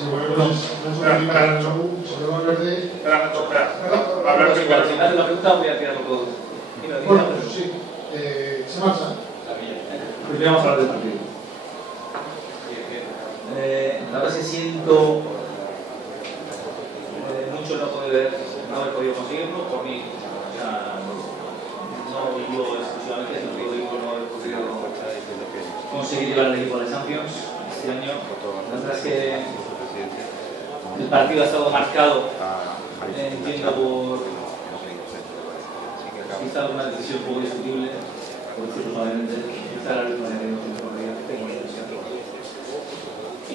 Sí, bueno, no se lo va a verde. Espera. Al final de la pregunta voy a tirarlo todo. Bueno, pues sí. Se marcha. Pues vamos a hablar del partido. La verdad es que siento mucho no haber podido conseguirlo. Por mí, o sea, no digo exclusivamente, sino que digo no haber podido conseguir llevar al equipo a la Champions este año. La verdad es que el partido ha estado marcado, entiendo, por quizá una decisión un poco discutible, por decirlo suavemente, quizá la misma de y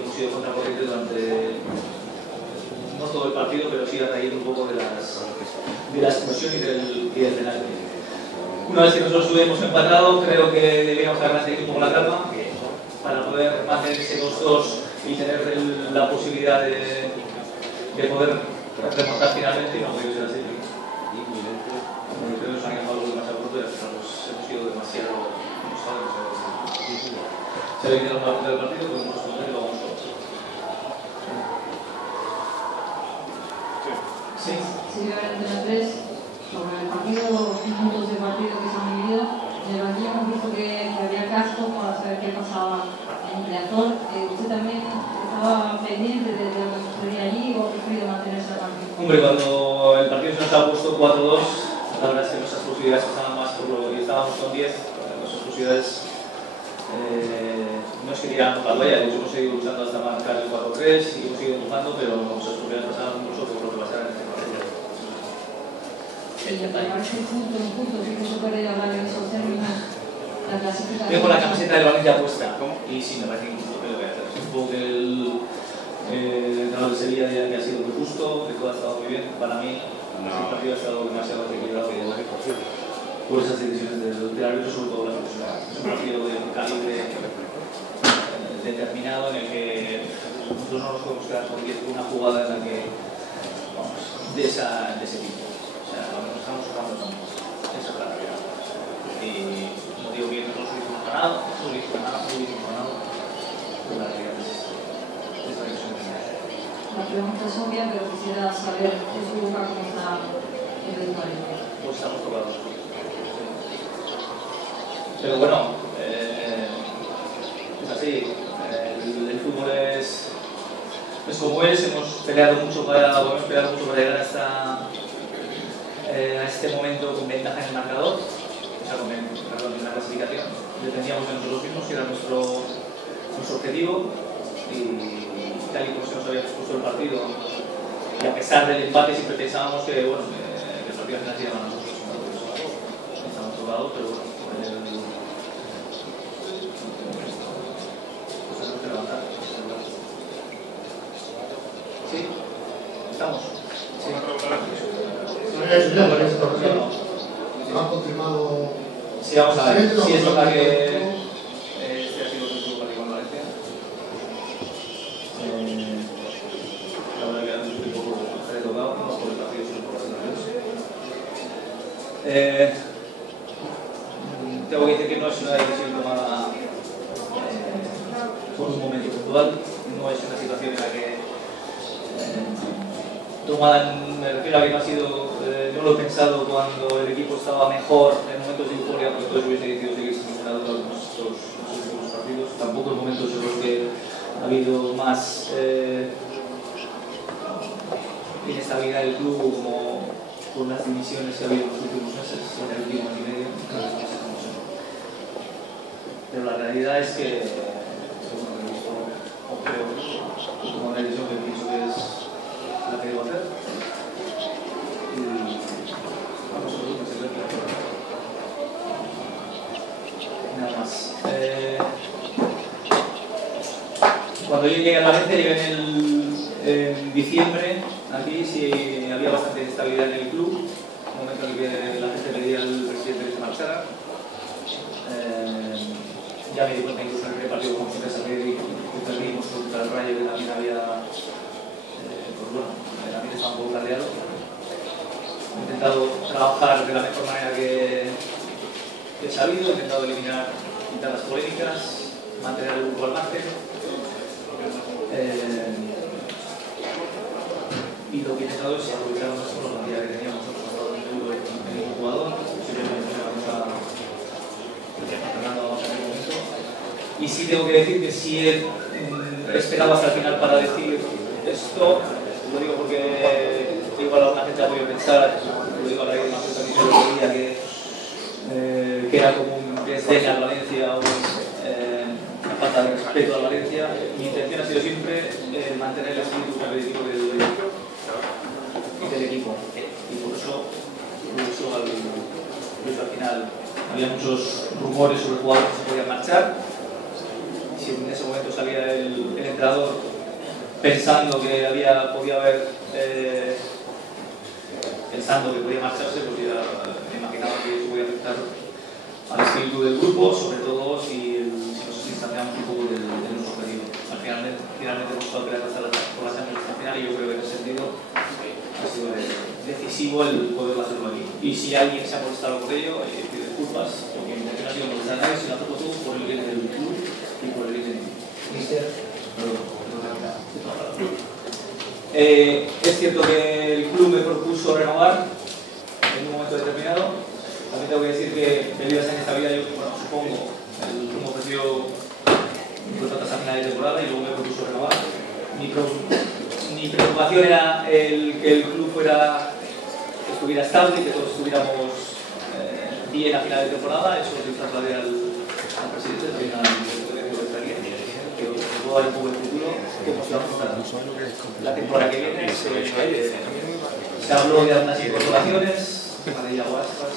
hemos sido contracorriente durante no todo el partido, pero sí a raíz un poco de la expulsión y del penalti. Una vez que nosotros hemos empatado, creo que deberíamos haber seguido un poco la calma para poder mantenerse los dos y tener la posibilidad de poder remontar finalmente, y no ha podido ser así. Creo que nos han dejado demasiado pronto y al final hemos sido demasiado. Se ha venido la del partido, podemos responder y lo vamos a ver. Sí. Sí, obviamente en el 3, sobre el partido, los puntos de partido que se han vivido, en el banquillo hemos visto que había casco para saber qué pasaba en el reactor. ¿Usted también estaba pendiente de lo que sucedía allí o ha preferido mantenerse al partido? Hombre, cuando el partido se nos ha puesto 4-2, la verdad es que nuestras posibilidades estaban más por lo que estábamos con 10, nuestras posibilidades no es que tiráramos la toalla, de hecho hemos seguido luchando hasta marcar el 4-3 y hemos seguido empujando, pero nuestras posibilidades pasaban incluso por lo que pasara en este partido. ¿Y le parece punto en punto? ¿Sí que se puede hablar en esos términos? La clasificación. Tengo la camiseta del Valencia puesta y sí, me parece que incluso lo que hacer. Supongo que el entrenador de Sevilla diría que ha sido muy justo, que todo ha estado muy bien. Para mí, el partido ha estado demasiado equilibrado por esas decisiones del árbitro, sobre todo la profesional. Es un partido de un calibre determinado en el que nosotros no nos podemos quedar con 10 una jugada en la que, vamos, de ese tipo. O sea, nos estamos jugando todos. Esa es la realidad. Y no digo que nosotros hubiésemos ganado, no hubiésemos ganado, pero la realidad es esta decisión que tenemos. La pregunta es obvia, pero quisiera saber en su lugar cómo está el vestuario. Pues estamos tocados. Pero bueno, es así. El fútbol es como es. Hemos peleado mucho para llegar a este momento con ventaja en el marcador, o sea, en la clasificación. Dependíamos de nosotros mismos, que era nuestro objetivo, y tal y como se nos había expuesto el partido, y a pesar del empate siempre pensábamos que, bueno, que el partido final iba a nosotros. Estamos tocados, pero bueno. ¿Sí? ¿Estamos? Sí. ¿Lo han confirmado? Sí, vamos a ver. Si es verdad que este ha sido el último partido con Valencia. La verdad que estoy un poco retocado, no por el partido, sino por las relaciones. Tengo que decir que no es una decisión tomada por un momento puntual, no es una situación en la que tomada, me refiero a que no ha sido, no lo he pensado cuando el equipo estaba mejor en momentos de euforia, porque todos hubiese decidido seguir sin entrenador en los últimos partidos, tampoco en momentos en los que ha habido más inestabilidad del club, como con las dimisiones que ha habido en los últimos meses, en el último año y medio, pero la realidad es que creo como una decisión que pienso que es la que debo hacer y vamos a ver que se ve nada más. Cuando yo llegué a Valencia, llegué en diciembre, aquí sí había bastante estabilidad en el club, un momento en el que la gente pedía al presidente que se marchara. Ya me di cuenta incluso en el partido como siempre que perdimos contra el Rayo, que también había, pues bueno, también estaba un poco plateado. He intentado trabajar de la mejor manera que he sabido, he intentado quitar las polémicas, mantener el grupo al margen. sí tengo que decir que sí he esperado hasta el final para decir esto. Lo digo porque igual alguna gente ha podido pensar, lo digo a raíz de una cosa que yo veía que era como un desdén a Valencia o una falta de respeto a Valencia. Mi intención ha sido siempre mantener el espíritu competitivo del equipo, y por eso al final había muchos rumores sobre jugadores que se podían marchar. Si en ese momento salía el entrenador pensando que podía haber pensando que podía marcharse, pues ya me imaginaba que eso podía afectar al espíritu del grupo, sobre todo si nos distanciamos un poco de nuestro objetivo. Finalmente hemos estado peleando por la Champions hasta el final, y yo creo que en ese sentido ha sido decisivo el poder hacerlo aquí. Y si alguien se ha molestado por ello, pido disculpas, porque mi intención ha sido molestar a nadie, sino hacerlo todo por el bien del club y por el bien de Mister. Es cierto que el club me propuso renovar en un momento determinado. También tengo que decir que debido a esa inestabilidad, yo supongo, el club me ofreció un contrato hasta final de temporada y luego me propuso renovar. Mi preocupación era que el club estuviera estable y que todos estuviéramos bien a final de temporada. Eso lo trasladé al presidente, también al director de que os puedo dar un poco el futuro, cómo se va a afrontar la temporada que viene. Se habló de algunas incorporaciones, de Yaguaspas,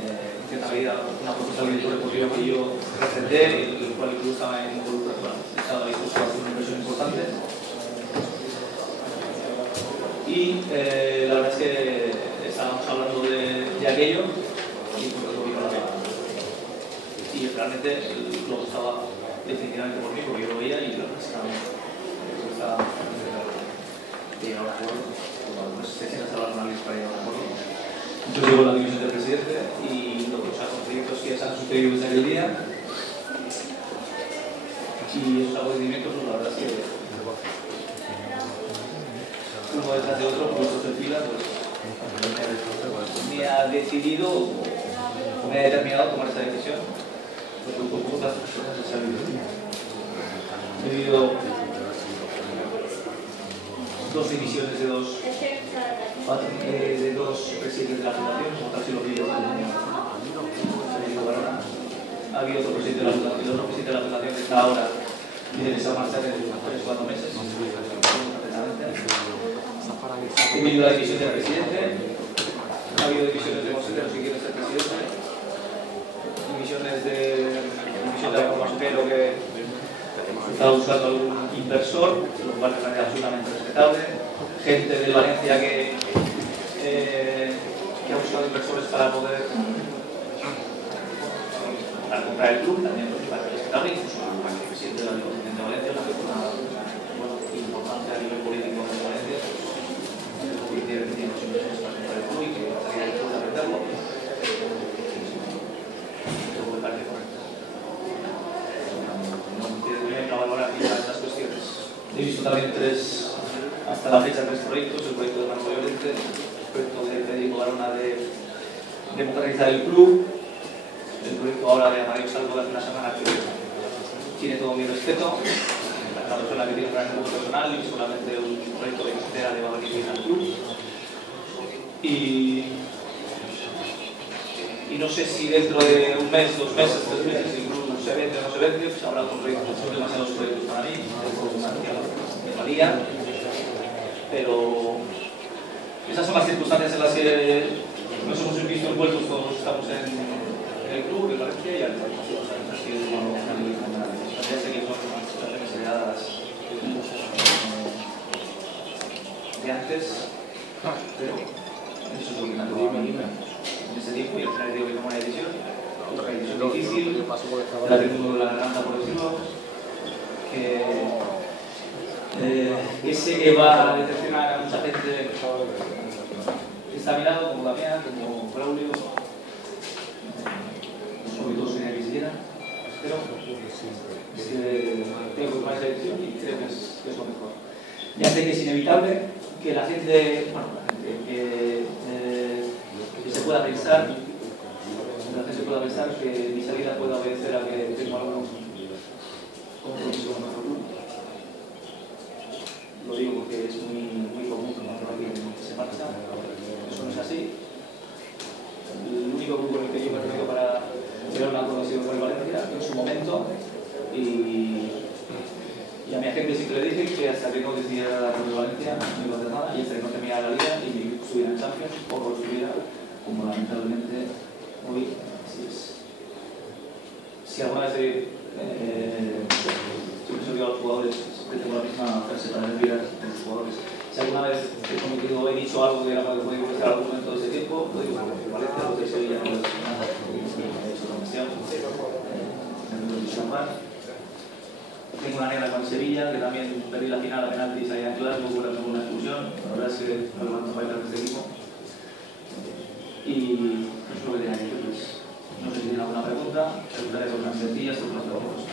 en cierta medida una propuesta del director deportivo que yo presenté, el cual el club estaba dispuesto a hacer una inversión importante. Y la verdad es que estábamos hablando de aquello y por lo que vino la pena. Y realmente el club estaba definitivamente por mí, porque yo lo veía y la verdad es que estaba llegado a un acuerdo, como algunas sesiones hablaron a para llegar a un acuerdo. Yo llevo la dimisión del presidente y los proyectos que se han sucedido desde aquel día. Y esos acontecimientos, pues la verdad es que uno detrás de otro, puestos en fila, pues me ha decidido, me ha determinado tomar esa decisión, porque un poco las personas se han vivido. He vivido dos divisiones de dos presidentes de la fundación, como tal si lo pido. Ha habido otro presidente de la fundación, el otro presidente de la fundación que está ahora, dice que se va a marchar en 3-4 meses. He vivido la división del presidente, ha habido divisiones de consejeros que quieren ser presidente, divisiones de consejero que estaba buscando algún inversor, lo cual me parece absolutamente respetable, gente de Valencia que ha buscado inversores para poder comprar el club, también me parece respetable, incluso el presidente de la Diputación de Valencia, que es una importancia a nivel político de Valencia, que tiene muchos inversores para comprar el club y que estaría dispuesto a venderlo. Eso me parece correcto. No tiene que valorar estas cuestiones. He visto también hasta la fecha tres proyectos: el proyecto de Manuel Llorente, el proyecto de Federico Barona de democratizar el club, el proyecto ahora de Amarillo Salvo de hace una semana, que tiene todo mi respeto. Una persona que tiene un gran gusto personal y solamente un proyecto de cartera de valor que al club. Y no sé si dentro de un mes, 2 meses, 3 meses, el club se vende o no se vende, pues habrá otros proyectos, son demasiados proyectos para mí, me valía, pero esas son las circunstancias en las que nos hemos visto envueltos todos los que estamos en el club, en Valencia y al país. Ya sé que son situaciones heredadas de antes, pero eso es lo que me ha tocado a mí en ese tiempo, y al final digo que tomo una decisión difícil, la tengo la garganta, por decirlo, que sé que va a decepcionar a mucha gente que está a mi lado, como Damián, como Braulio, sobre todo sería que siguiera, pero tengo que tomar esa decisión y creo que es lo mejor. Ya sé que es inevitable que la gente, que se pueda pensar, que mi salida pueda obedecer a que tengo algún agente sí que le dije que hasta que no decidiera la Cruz de Valencia no iba a hacer nada, y hasta que no terminara la liga y me subiera en Champions o lo subiera, como lamentablemente hoy así es. Si alguna vez siempre se digo a los jugadores, siempre tengo la misma frase para decir a los jugadores: si alguna vez he dicho algo que era para que podía empezar algún momento de ese tiempo, lo digo porque Valencia, lo que Sevilla, no es nada, porque he hecho la cuestión. Tengo una negra con Sevilla, que también perdí la final a penaltis allá en Glasgow por una expulsión. La verdad es que me levanto para ir a este equipo. Y eso es lo que tenía que decir. Pues, no sé si tienen alguna pregunta, preguntaré por unas sencillas o unas preguntas.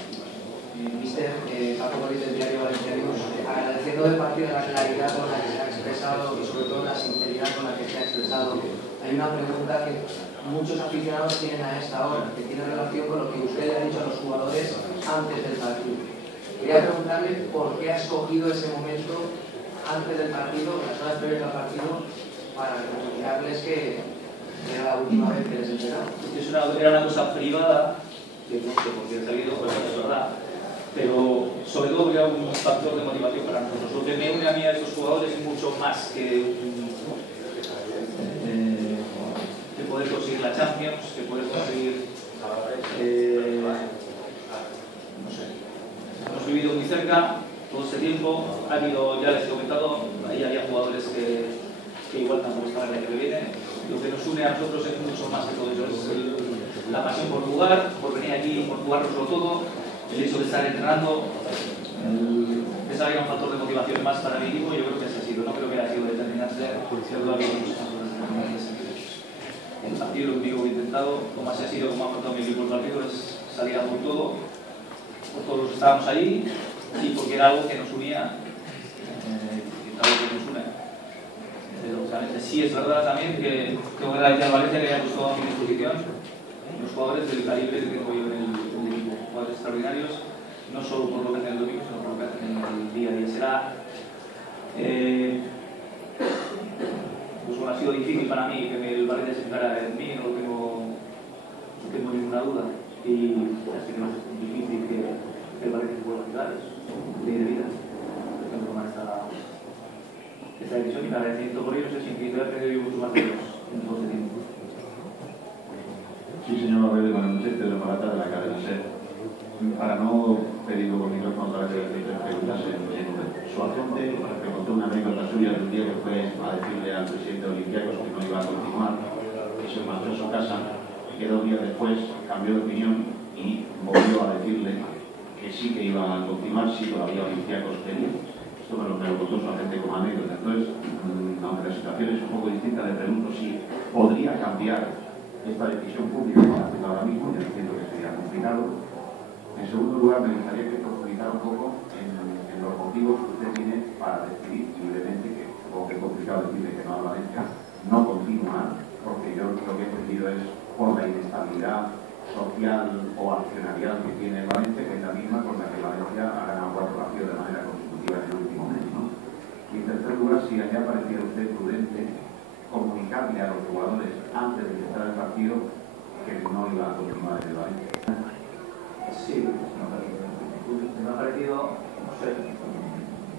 Mister, Paco Boris del diario Valenciano, agradeciendo del partido la claridad con la que se ha expresado y sobre todo la sinceridad con la que se ha expresado, hay una pregunta que muchos aficionados tienen a esta hora, que tiene relación con lo que usted le ha dicho a los jugadores antes del partido. Quería preguntarle por qué ha escogido ese momento antes del partido, las horas previas al partido, para comunicarles que era la última vez que les esperaba. Era una cosa privada, que no sé por qué ha salido, pero es verdad. Pero sobre todo era un factor de motivación para nosotros. Lo que me une a mí a estos jugadores es mucho más que poder conseguir la Champions, que poder conseguir no sé. Hemos vivido muy cerca todo este tiempo. Ha habido, ya les he comentado, ahí había jugadores que igual tampoco estaban el año que viene. Lo que nos une a nosotros es mucho más que todo eso, es la pasión por jugar, por venir aquí, por jugárnoslo todo, el hecho de estar entrenando. Esa era un factor de motivación más para mi equipo y yo creo que ese ha sido, no creo que haya sido determinante, pero ha habido muchos factores determinantes. El partido, lo único que he intentado, como así ha sido, como ha afrontado mi equipo el partido, es salir a por todo, por todos los que estábamos ahí y porque era algo que nos unía, algo que nos une. Pero realmente sí es verdad también que tengo que agradecer a Valencia que haya puesto a mi disposición los jugadores del calibre que tengo yo en el equipo, jugadores extraordinarios, no solo por lo que hacen el domingo, sino por lo que hacen en el día a día. Pues bueno, ha sido difícil para mí que el Valencia se fijara en mí, no tengo ninguna duda, y es que no es difícil que el Valencia se pueda fijar, es ley de vida. Por ejemplo, tomar esta decisión y mi agradecimiento por ellos es infinito, he aprendido yo mucho más de ellos en todo este tiempo. Sí, señor Valverde, con el muchacho de Morata de la cadena SER. Para no pedir por micrófono otra vez que preguntas en su agente, me contó una anécdota suya del día que fue a decirle al presidente de Olympiacos que no iba a continuar, que se marchó a su casa, que 2 días después cambió de opinión y volvió a decirle que sí que iba a continuar si todavía Olympiacos quería. Esto me lo contó su agente como anécdota. Entonces, aunque la situación es un poco distinta, le pregunto si podría cambiar esta decisión pública que está haciendo ahora mismo. Yo entiendo que sería complicado. En segundo lugar, me gustaría que profundizara un poco en los motivos que usted tiene para decidir libremente, que supongo que es complicado decirle que no a Valencia, no continuar, porque yo lo que he entendido es por la inestabilidad social o accionarial que tiene Valencia, que es la misma con la que Valencia ha ganado 4 partidos de manera consecutiva en el último mes, ¿no? Y en tercer lugar, si le ha parecido a usted prudente comunicarle a los jugadores antes de empezar el partido que no iba a continuar en el Valencia. Sí, me ha parecido, no sé,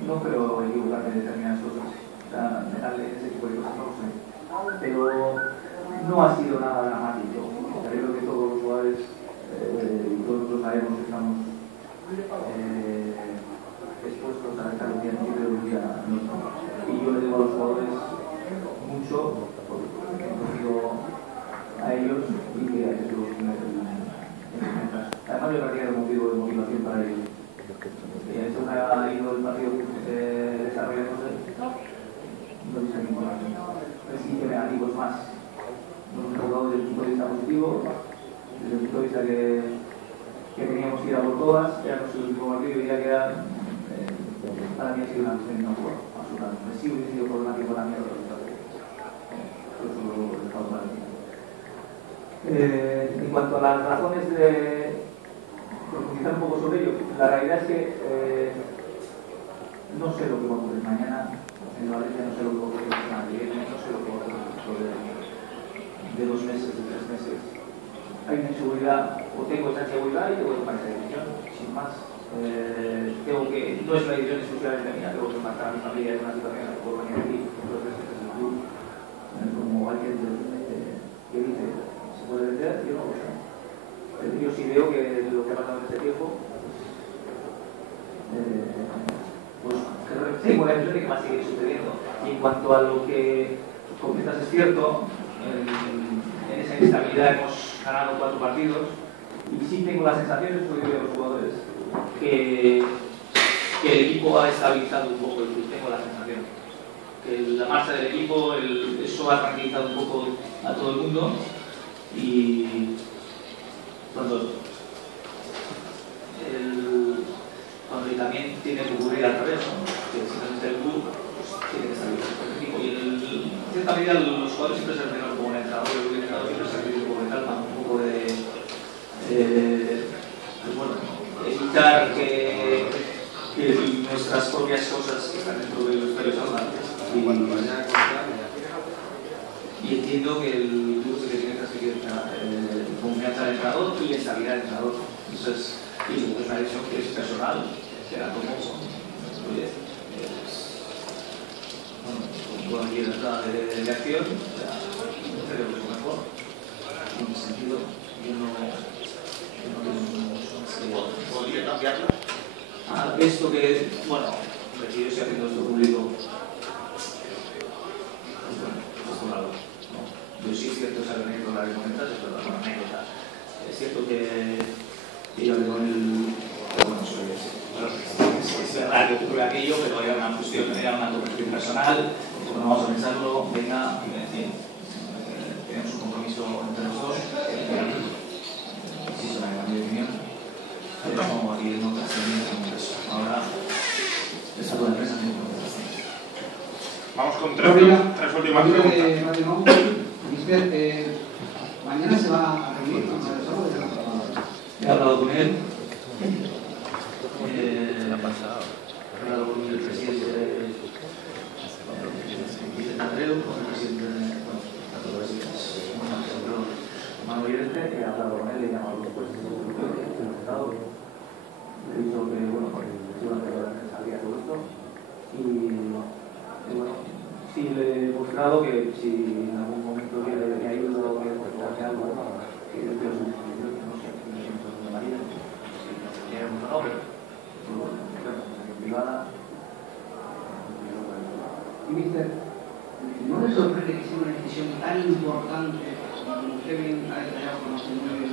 no creo equivocarme en determinadas cosas, o sea, ese tipo de cosas no lo sé, pero no ha sido nada dramático. Yo creo que todos los jugadores y todos nosotros sabemos que estamos expuestos a estar un día en Chile y un día en otro. Y yo le digo a los jugadores mucho, porque he conocido a ellos y que a ellos además yo creo que un motivo de motivación para ellos. Y esto me ha ido el partido desarrollándose, no he visto ninguna. Sí que negativos más. Nos hemos jugado desde el punto de vista positivo, desde el punto de vista que teníamos que ir a por todas, era nuestro último partido y ya queda, para mí ha sido una cuestión no juego, absolutamente. Sí hubiese sido problemático para mí el resultado. Eso lo he dejado para mí. En cuanto a las razones de profundizar un poco sobre ello, la realidad es que no sé lo que va a ocurrir mañana en Valencia, no sé lo que va a ocurrir la semana que viene, no sé lo que va a ocurrir dentro de 2 meses, de 3 meses. Hay una inseguridad, o tengo esa inseguridad y tengo que tomar esa decisión, sin más. Tengo que no es una decisión exclusivamente mía, tengo que marcar a mi familia en una situación en la que puedo venir aquí, entonces este es el club, como alguien que dice, se puede vender, yo no lo sé. Yo sí veo que lo que ha pasado en este tiempo, pues tengo la impresión de que va a seguir sucediendo. Y en cuanto a lo que comentas es cierto, en esa inestabilidad hemos ganado 4 partidos y sí tengo la sensación, porque yo veo a los jugadores, que el equipo ha estabilizado un poco el club, tengo la sensación. Que la marcha del equipo, eso ha tranquilizado un poco a todo el mundo y cuando también tiene que ocurrir al revés, ¿no? Que simplemente el club pues, tiene que estabilizar el equipo y en cierta medida los jugadores siempre se refieren como un entrenador, el entrenador siempre se refiere un poco de calma, un poco de pues bueno, evitar que nuestras propias cosas que están dentro del vestuario salgan. Y entiendo que el club se tiene que transmitir confianza al entrenador y estabilidad al entrenador. Entonces, es una decisión que es personal, que la tomo con toda libertad de acción, creo que es lo mejor. En ese sentido, yo no tengo ¿Podría cambiarla? Esto que, bueno, si yo estoy haciendo esto público, yo sí es cierto esa anécdota que comentas, es verdad, una anécdota. Es cierto que yo hablé con el... Bueno, es verdad que ocurrió aquello, pero era una cuestión, era una cuestión personal, bueno, vamos a pensarlo, venga, en fin, tenemos un compromiso entre los dos, insisto, en mi opinión, pero aquí en otras reuniones, ahora, esa rueda de prensa no me Vamos con tres últimas preguntas. Mañana se va a reunir con el Salvador de la Palabra. He hablado con él. He hablado con el presidente Vicente Andreu, con el presidente Manuel Llorente, he hablado con él, he llamado después de he dicho que, bueno, seguramente sabía todo esto. Y bueno, sí le he mostrado que si en algún momento quiere que ayude o que hace algo, que yo quiero su disposición, no sé, de María, si queremos o no, pero en privada. Y mister, ¿no le sorprende que sea una decisión tan importante como usted bien ha detallado con los señores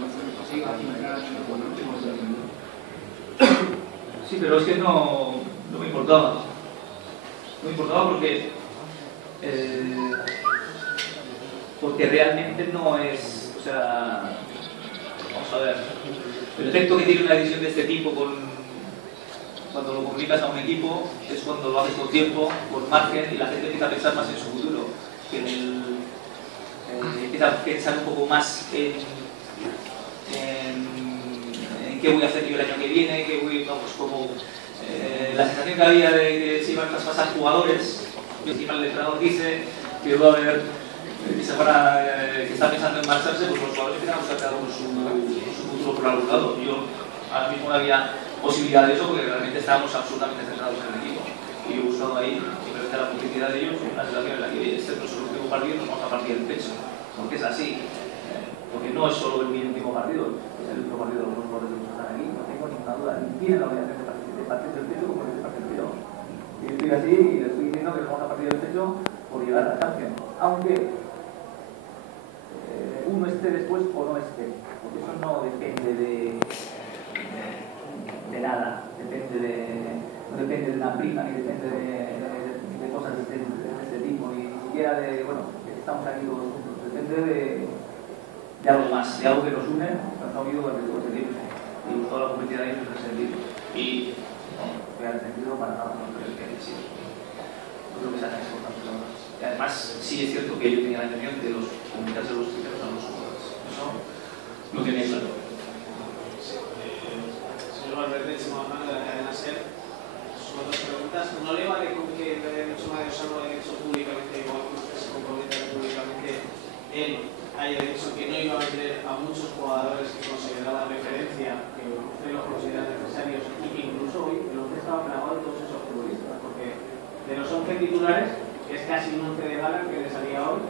se iba a filtrar en los próximos años? Sí, pero es que no me importaba. No me importaba porque realmente no es, o sea, vamos a ver, el efecto que tiene una decisión de este tipo cuando lo comunicas a un equipo es cuando lo haces con tiempo, con margen y la gente empieza a pensar más en su futuro, que empieza a pensar un poco más en qué voy a hacer yo el año que viene, como la sensación que había de que se iban a traspasar jugadores. Encima el entrenador dice que va a haber que está pensando en marcharse, pues los jugadores empiezan a buscar cada uno su futuro por algún lado. Yo ahora mismo no había posibilidad de eso porque realmente estábamos absolutamente centrados en el equipo y he buscado ahí simplemente la publicidad de ellos en una situación en la que este es el último partido, nos vamos a partir el pecho, porque es así, porque no es solo mi último partido, es el último partido de los jugadores que están aquí, no tengo ninguna duda, ni tienen la obligación de partir del pecho como de partir el pecho. Y estoy así y les estoy diciendo que nos vamos a partir del pecho por llegar a la Champions, aunque uno esté después o no esté, porque eso no depende de nada, no depende de una prima, ni depende de cosas de este tipo, ni siquiera de, bueno, estamos aquí todos juntos, depende de algo más, de algo que nos une, nos ha unido durante todo este tiempo, y toda la publicidad de ellos en ese sentido. Y no vea el sentido para nada, no creo que sí. No creo que sea tan importante, la verdad. Y además, sí es cierto que yo tenía la intención de comunicarse los criterios a los jugadores. Eso no tiene claro. Señor Valverde, Chema Manzano de la cadena SER. Son dos preguntas. ¿No le vale con que Chema Manzano haya dicho públicamente, igual que usted se compromete públicamente, él haya dicho que no iba a meter a muchos jugadores que consideraba referencia, que usted los considera necesarios y que incluso hoy el 11 estaba grabado 11 titulares, que es casi un 11 de gala que le salía hoy,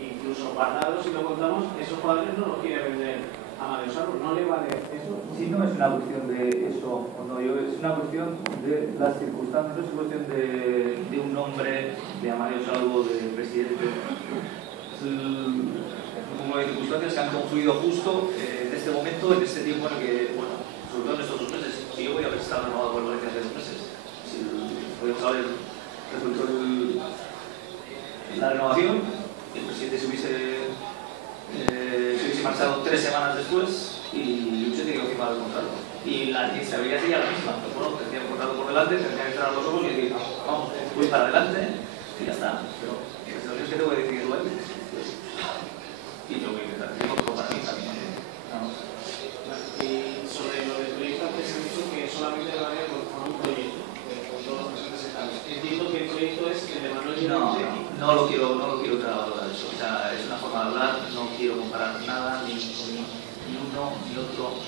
incluso guardados, si lo contamos, esos jugadores no los quiere vender Amadeo Salvo, no le vale eso. Sí, no es una cuestión de eso o no, es una cuestión de las circunstancias, no es una cuestión de un nombre, de Amadeo Salvo, de presidente. Es un de circunstancias que han confluido justo en este momento, en este tiempo en el que, bueno, sobre todo en estos 2 meses, y yo voy a haber estado renovado por Valencia hace 2 meses. Si podemos haber resuelto la renovación, el presidente se hubiese marchado 3 semanas después y usted tiene que firmar el contrato. Y la inestabilidad sería la misma. Pues bueno, tendría un contrato por delante, tendría que cerrar los ojos y decir, vamos, voy para adelante y ya está. Pero las situaciones que tengo que decir igual. Y tengo que intentar decirlo para mí también. Y sobre lo del proyecto, antes se ha dicho que solamente lo haría con un proyecto, con todos los presentes. Entiendo que el proyecto es el de Manuel Llorente. No lo quiero trasladar eso. O sea, es una forma de hablar, no quiero comparar nada, ni uno ni otro.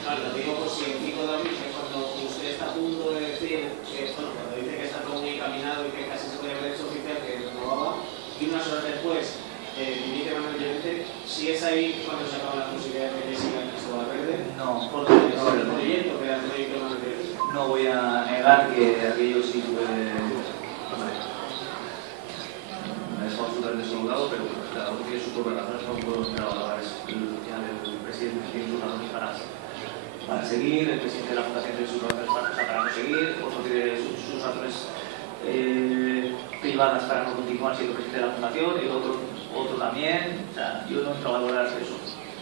Claro, lo digo por si el Kiko David, que cuando usted está a punto de decir que, bueno, cuando dice que está todo muy encaminado y que casi se puede haber hecho oficial que renovaba, y unas horas después dimite Manuel Llorente, si es ahí cuando se acaba la posibilidad de que siga en Cristóbal Verde, No, porque es el proyecto que era el proyecto de Manuel Llorente. no voy a negar que aquello sí fue. Hombre, me he dejado absolutamente desolugado, pero cada uno tiene sus propias razones, no puedo trabajar. Es el final del presidente tiene sus razones para seguir, el presidente de la fundación tiene sus razones para no seguir, otro tiene sus razones privadas para no continuar siendo presidente de la fundación, y otro también. O sea, yo no entro a valorar eso.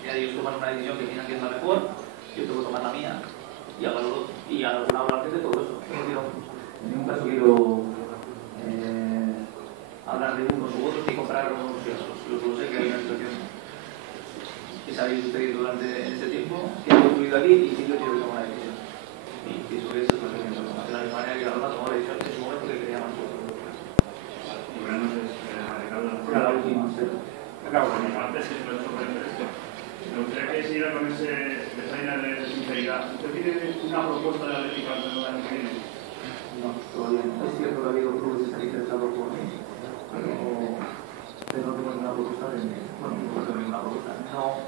Ya ellos toman una decisión que piensan que es la mejor, yo tengo que tomar la mía y hablar de todo eso. No quiero, en ningún caso quiero hablar de unos u otros ni comparar unos y otros. Yo solo sé que hay una situación que se ha ido sucediendo durante este tiempo, que ha concluido aquí y que yo quiero tomar una decisión. Y pienso que eso es lo que me toca. De la misma manera que la Roma tomó la decisión en su momento que quería más. Buenas noches, Ricardo. La última, sí. Acabo de mi parte, si no es sorprendente. Me gustaría que siguiera con esa línea de sinceridad. ¿Usted tiene una propuesta de Atlético para el año que viene? No, todavía no. Es cierto que ha habido clubes que están interesados por mí, pero no tengo ninguna propuesta de mí. Bueno, no tengo ninguna propuesta. No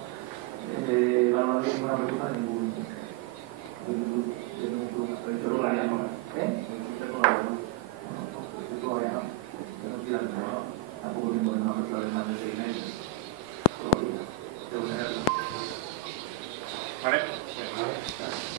valoraría ninguna propuesta de ningún